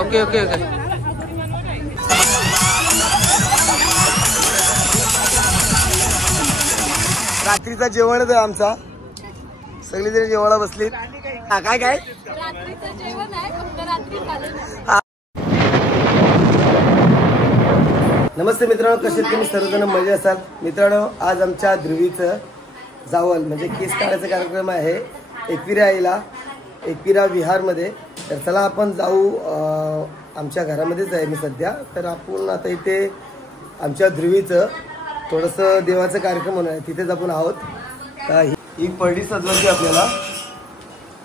Okay okay okay. रात्रीचा जेवणच आहे आमचा. सगळीजण जेवायला बसलीत. काय काय रात्रीचं जेवण आहे फक्त रात्री खाल्लं. नमस्ते मित्रांनो, कसे तुम्ही सर्वजण मजे असाल. मित्रांनो, आज आमच्या ध्रुवीचं जावल म्हणजे केस काढायचा कार्यक्रम आहे एकविरा आईला, एकविरा विहारमध्ये. तर चला आपण जाऊ. आमच्या घरामध्येच आहे मी सध्या. तर आपण आता इथे आमच्या ध्रुवीचं थोडंसं देवाचं कार्यक्रम होणार आहे, तिथेच आपण आहोत. ही परडी सजवायची आपल्याला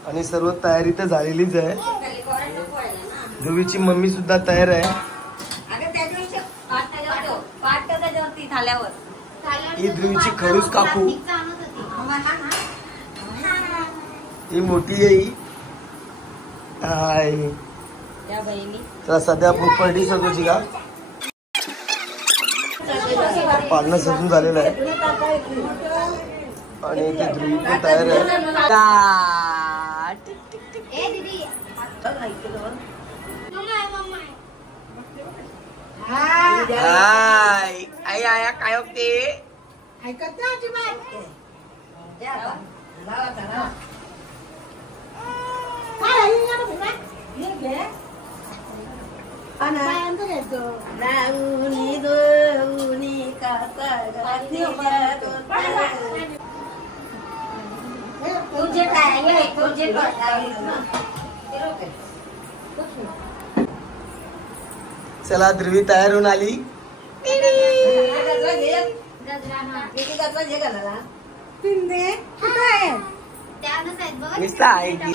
आणि सर्व तयारी तर झालेलीच आहे. ध्रुवीची मम्मी सुद्धा तयार आहे. ही ध्रुवीची खडूस काकू, ही मोठी आहे. हाय, तर सध्या आपण परडी सजवायची का. पालणं सजून झालेलं आहे आणि ते ध्रुवी पण तयार आहे. हाय, आई आया काय होते. चला ध्रुवी तयार होऊन आली. निस्ता आहे की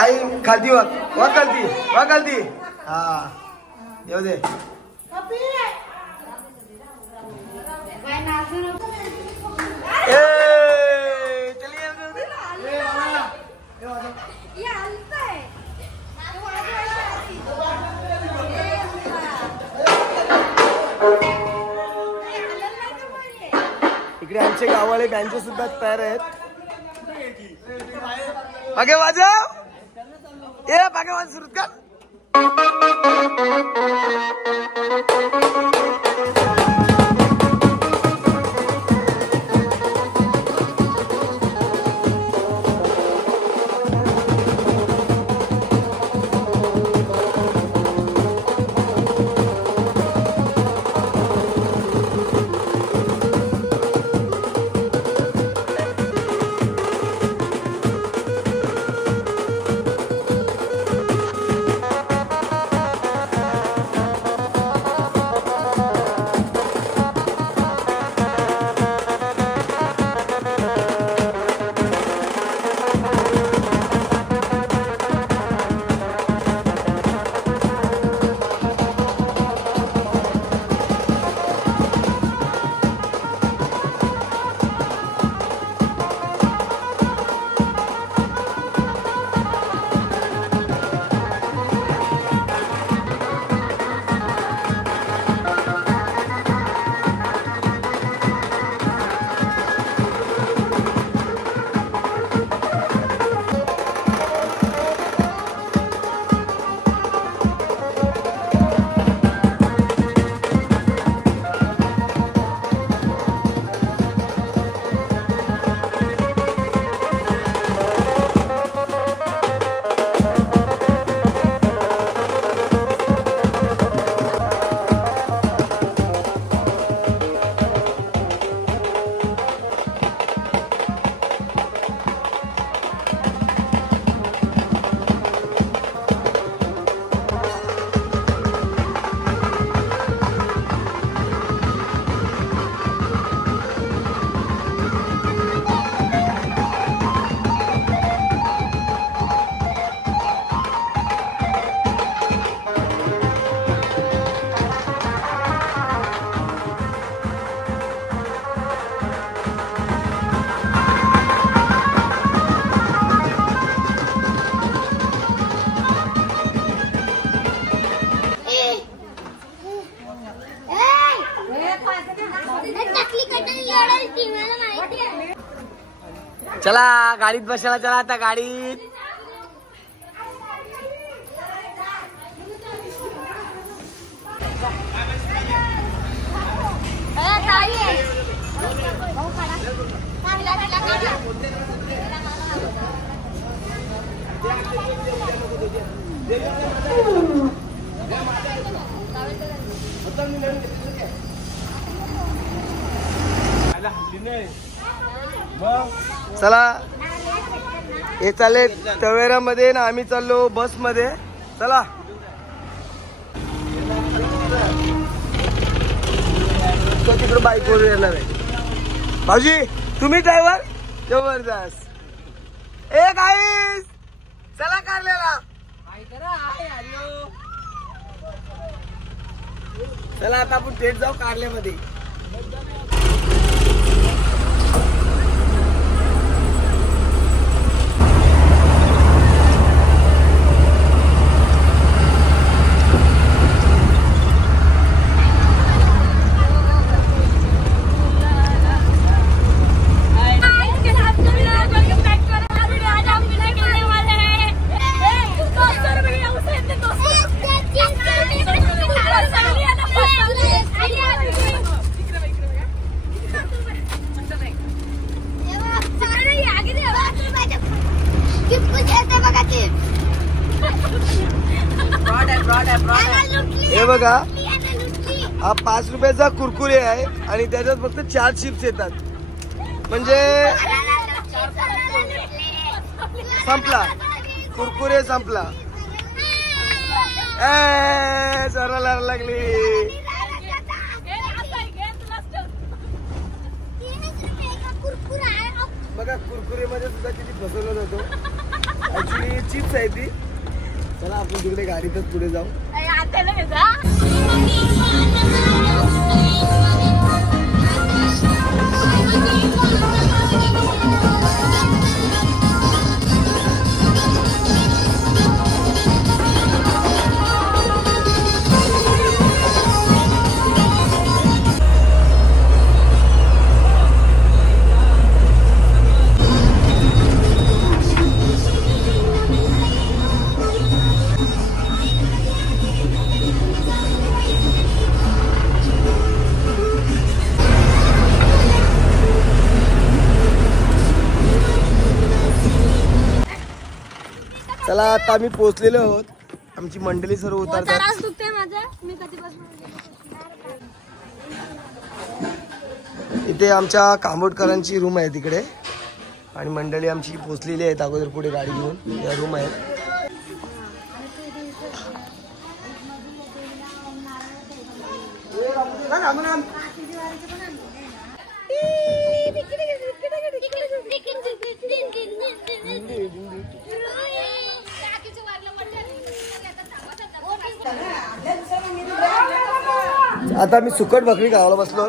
आई खालती वा खालती वा खालती. हा येऊ दे. इकडे आमचे गाववाले बँचे सुद्धा तयार आहेत. बागे वाजव ए बागे वाज सुरू कर. चला गाडीत बसायला, चला आता गाडीत. चला हे चालले तवेरामध्ये ना, आम्ही चाललो बस मध्ये. चला तो तिकडे बाईक वर येणार आहे. भाऊजी तुम्ही ड्रायव्हर. जबरदस्त. ए गाईस चला कारल्याला. चला आता आपण थेट जाऊ कारल्यामध्ये. हे बघा हा 5 रुपयाचा कुरकुरे आहे आणि त्याच्यात फक्त 4 चिप्स येतात. म्हणजे संपला कुरकुरे, संपला. सरला लागली. बघा कुरकुरे मध्ये सुद्धा किती फसवलं जातो. ऍक्च्युली चिप्स आहे ती. चला आपण तिकडे गाडीतच पुढे जाऊ. चला आता आम्ही पोहोचलेलो आहोत. आमची मंडळी सर्व उतरतात. इथे आमच्या कांबोडकरांची रूम आहे तिकडे आणि मंडळी आमची पोहोचलेली आहेत अगोदर पुढे गाडी घेऊन. या रूम आहेत. आता मी सुकट भाकरी खायला बसलो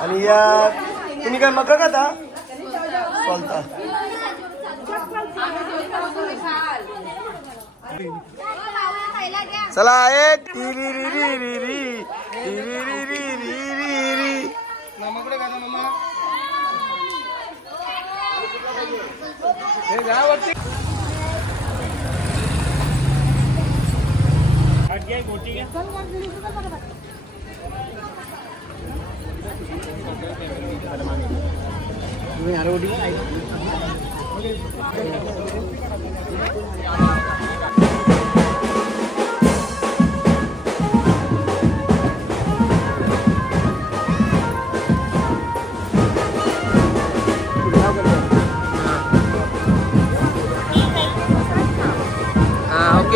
आणि या तुम्ही काय मका खाता चालता. चला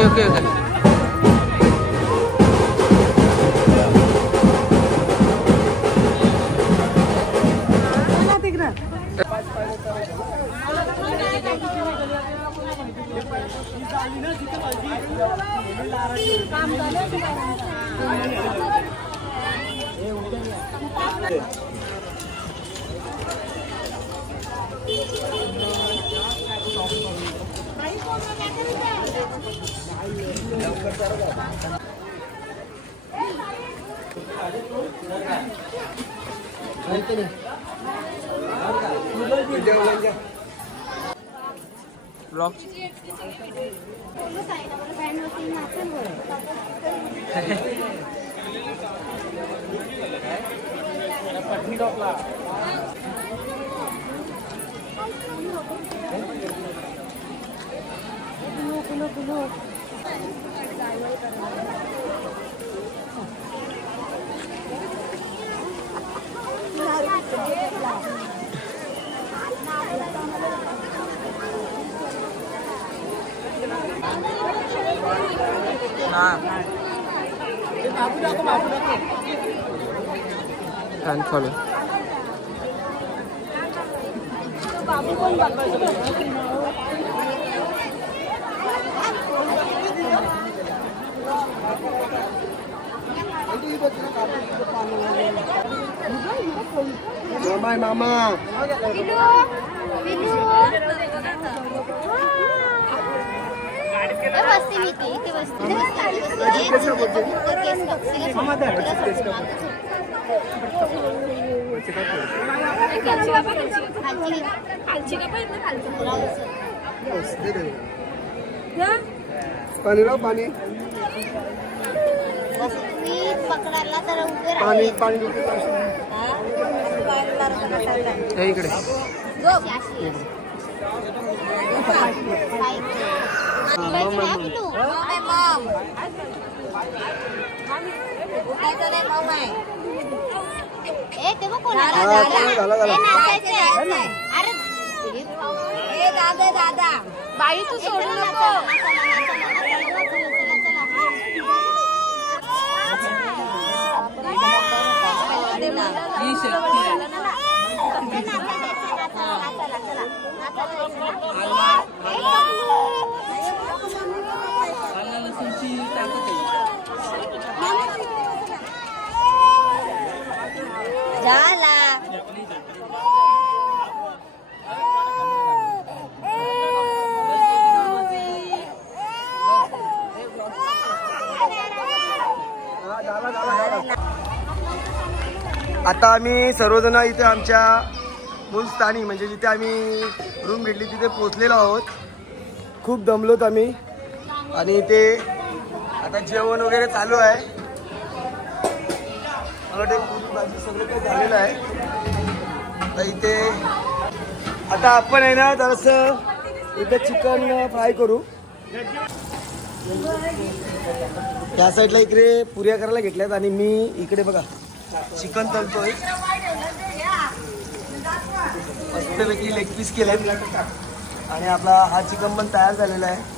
ओके. मामा पाणी राव पाणी पकडायला तर पाणी पाणी इकडे दादा बाई तू सोडू नको झाला आता आम्ही सर्वजण इथे आमच्या मूळ स्थानी म्हणजे जिथे आम्ही रूम घेतली तिथे पोहोचलेलो आहोत. खूप दमलोत आम्ही आणि इथे आता जेवण वगैरे चालू आहे. पुरी भाजी सगळं काही झालेलं आहे. तर इथे आता आपण आहे ना जरासं इथे चिकन फ्राय करू. त्या साईडला इकडे पुऱ्या करायला घेतल्यात आणि मी इकडे बघा चिकन तळतोय. मस्तपैकी लेग पीस केलेत आणि आपला हा चिकन पण तयार झालेला आहे.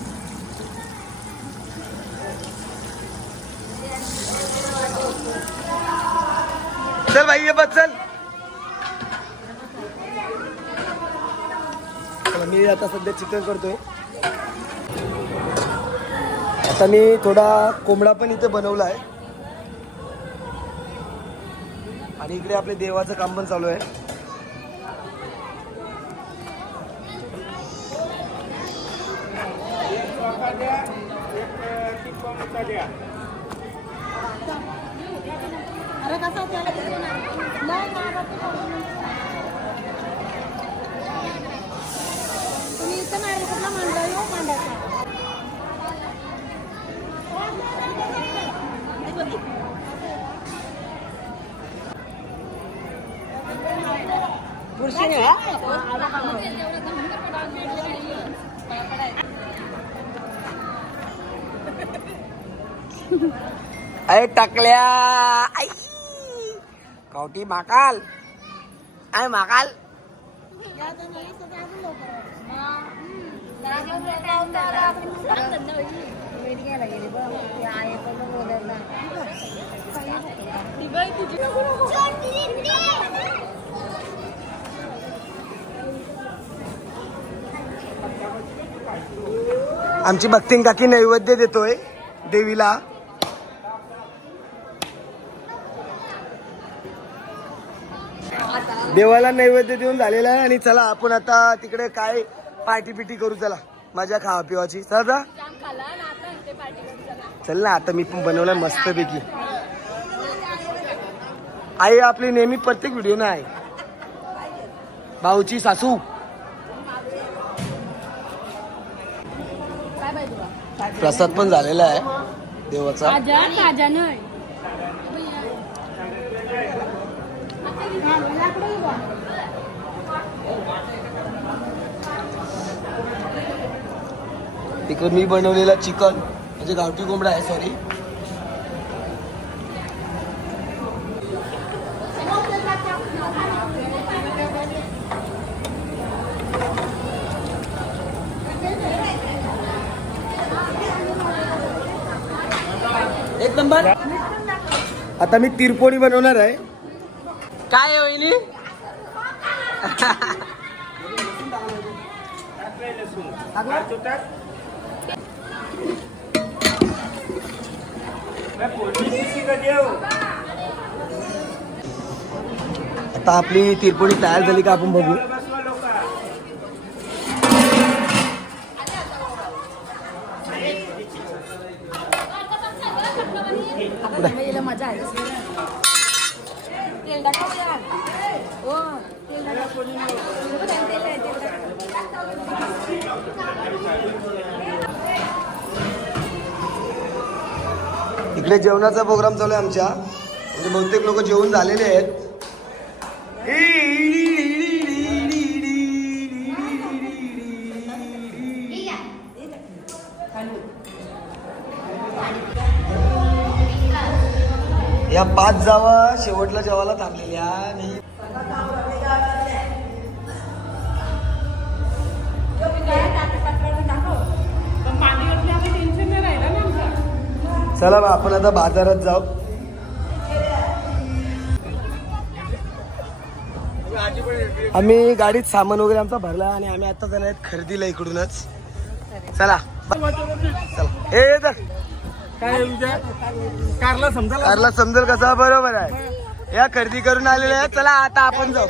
चल भाई ये बस चल. मी आता सध्या चिकन करतोय. आता मी थोडा कोंबडा पण इथे बनवला आहे आणि इकडे आपले देवाचं काम पण चालू आहे. अरे टाकल्या आई कवटी माकाल आय माकाल आमची भक्तीन काकी नैवेद्य देतोय देवीला. देवाला नैवेद्य देऊन झालेला आहे आणि चला आपण आता तिकडे काय पार्टी पिटी करू. चला मजा खावा पिवाची. चला चल ना आता मी पण बनवलाय मस्त पैकी. आई आपली नेहमी प्रत्येक व्हिडिओ ना आहे. भाऊची सासू. प्रसाद पण झालेला आहे देवाचा. इकडे मी बनवलेला चिकन म्हणजे गावठी कोंबडा आहे. सॉरी. एक नंबर. आता मी तिरपोळी बनवणार आहे. काय आहे वहिनी? आता आपली तिरपोळी तयार झाली का आपण बघू. मजा आहे. इकडे जेवणाचा प्रोग्राम चालू आहे आमच्या. म्हणजे बहुतेक लोक जेवून झालेले आहेत. या 5 जावा शेवटला जेवायला थांबलेल्या. आणि चला बा आपण आता बाजारात जाऊ. आम्ही गाडीत सामान वगैरे आमचा भरला आणि आम्ही आता जाणार आहेत खरेदीला इकडूनच. चला चला. कारला समजेल कसा. बरोबर आहे. या खरेदी करून आलेले आहे. चला आता आपण जाऊ.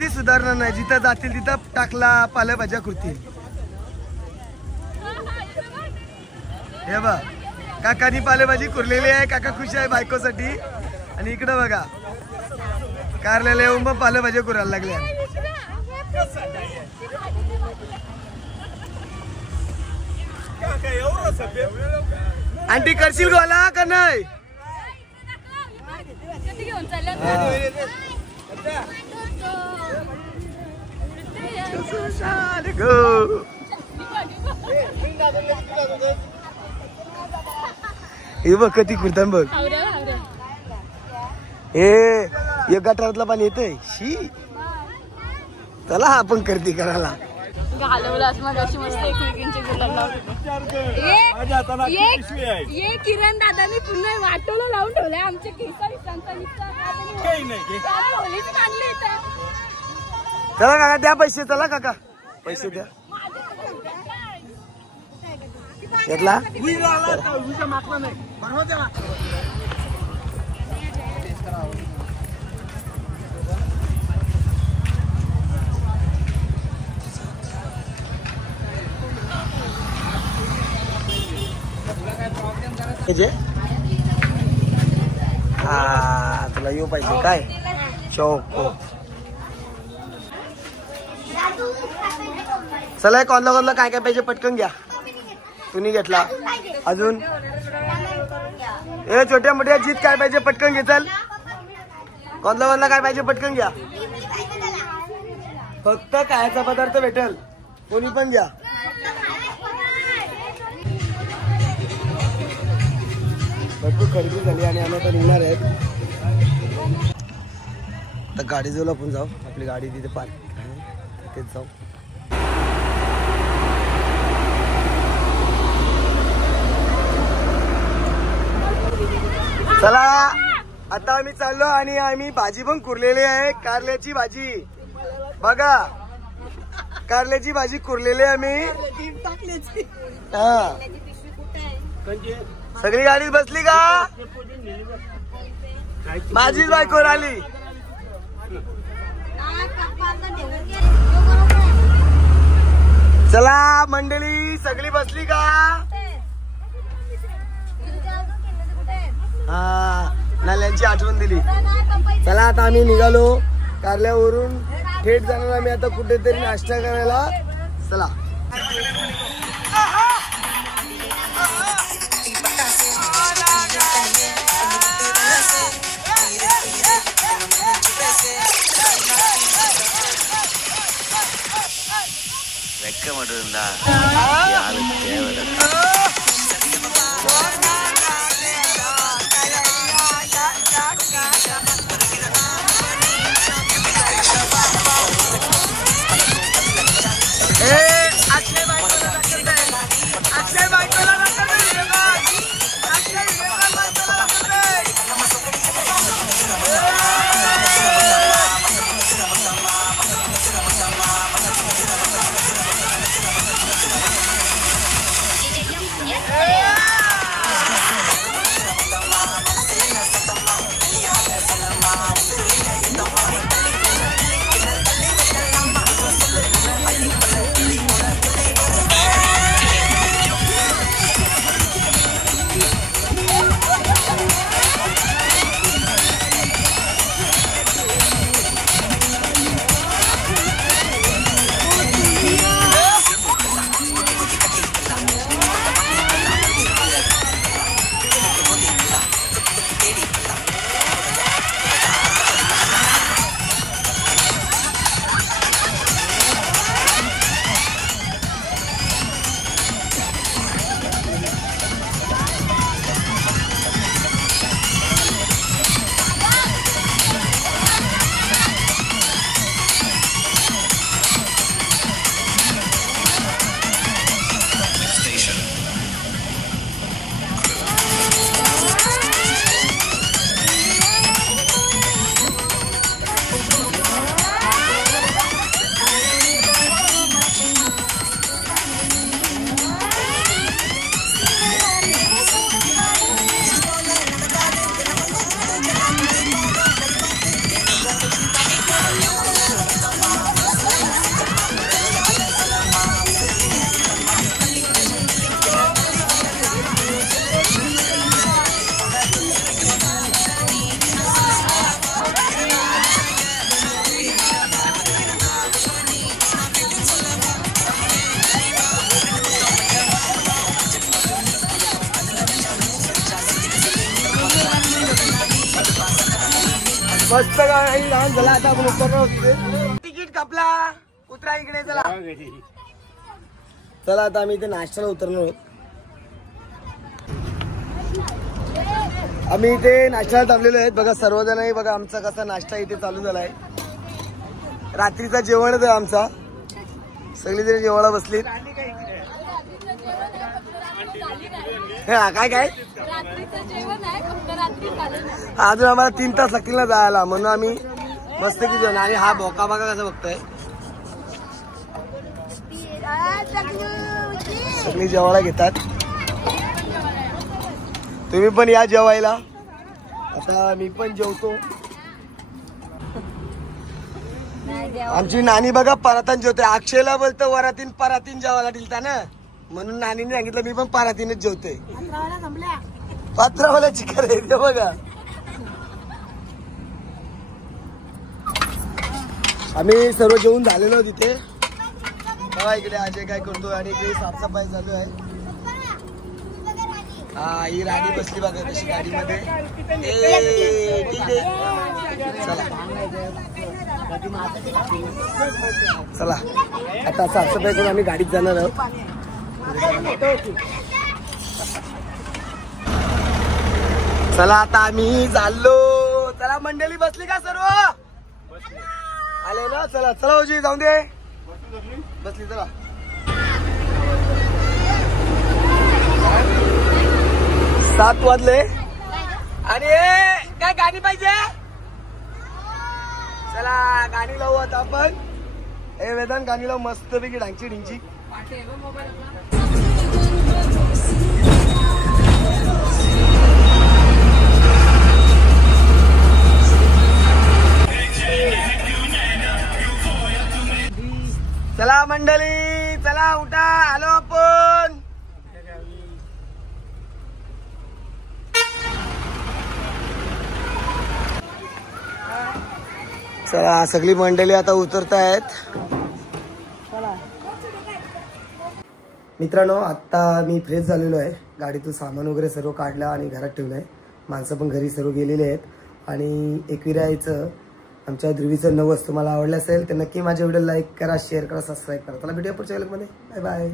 ती सुधारणा नाही. जिथं जातील तिथं टाकला पालेभाज्या करतील. हे बघ काकानी पालेभाजी कुरलेली आहे. काका खुश आहे बायकोसाठी. आणि इकडं बघा कारल्याला येऊन पण पालेभाज्या कुरायला लागल्या. आंटी करशील गोला का नाही? हे बघ कधी कुर्तान बघ. हे गटारातला पाणी येतंय. शी. चला आपण खरेदी करायला. किरण दादानी पुन्हा वाटोला लावून ठेवलंय आमच्या चला काका द्या पैसे. चला काका पैसे द्या. घेतला हा. तुला येऊ पाहिजे काय चौको. चला कोणला कोणला काय काय पाहिजे पटकन घ्या. तुम्ही घेतला अजून. ए छोट्या मोठ्या जीत काय पाहिजे पटकन घे. चल कोणला कोणला काय पाहिजे पटकन घ्या. फक्त खायचा पदार्थ भेटेल. कोणी पण घ्या. भरपूर खरेदी झाली आणि आम्ही आता निघणार आहेत. आता गाडी जवळ आपण जाऊ. आपली गाडी तिथे पार्क आहे तिथेच जाऊ. चला आता आम्ही चाललो आणि आम्ही भाजी पण कुरलेली आहे. कारल्याची भाजी बघा. कारल्याची भाजी कुरलेली आहे आम्ही. हा सगळी गाडीत बसली का? माझीच बायको आली. चला मंडळी सगळी बसली का? हा नाल्यांची आठवण दिली. चला आता आम्ही निघालो कारल्यावरून. थेट जाणार आम्ही आता कुठेतरी नाश्ता करायला. चला வெக்க மட்டும் இருந்தா யாரும் தேவையில்லை. मस्त गाडी लहान झाला. आता आपण उतरणार. तिकीट कापला. उतरा इकडे. चला चला आता आम्ही इथे नाश्त्याला उतरणार आहोत. आम्ही इथे नाश्त्याला थांबलेलो आहेत. बघा सर्वजण बघा आमचा कसा नाश्ता इथे चालू झालाय. रात्रीचा जेवणच आहे आमचा. सगळीजण जेवायला बसलीत. काय काय अजून आम्हाला 3 तास लागतील ना जायला. म्हणून आम्ही मस्त की जेवण. आणि हा भोका बघा कसा बघतोय. सगळी जेवायला घेतात. तुम्ही पण या जेवायला. आता मी पण जेवतो. आमची नानी बघा परातीन जेवते. अक्षयला बोलतो वरातीन परातीन जेवायला दिलता ना, म्हणून नानीने सांगितलं मी पण परातीनच जेवते. पात्रावाला चिकन आहे ते बघा. आम्ही सर्व जेवून झालेलो तिथे. बघा इकडे अजय काय करतोय आणि इकडे साफसफाई चालू आहे. हा ही राणी बसली बघा कशी गाडीमध्ये. चला आता साफसफाई करून आम्ही गाडीत जाणार आहोत. चला आता आम्ही चाललो. चला मंडळी बसली का सर्व? आले ना. चला चला भाऊजी जाऊन दे. बसली. चला 7 वाजले. आणि काय गाणी पाहिजे? चला गाणी लावू आता आपण. हे वेदांत गाणी लावू मस्त पैकी ढांची ढिंची. चला मंडळी चला उठा. आलो आपण. चला सगळी मंडळी आता उतरत आहेत. मित्रांनो आता मी फ्रेश झालेलो आहे. गाडीतून सामान वगैरे सर्व काढलं आणि घरात ठेवलं आहे. माणसं पण घरी सर्व गेलेले आहेत. आणि एकविराईचं आमच्या ध्रुवीचं नवस तुम्हाला आवडलं असेल तर नक्की माझ्या व्हिडिओ लाईक करा, शेअर करा, सबस्क्राईब करा. चला भेटूया पुढच्या व्हिडिओमध्ये. Bye bye.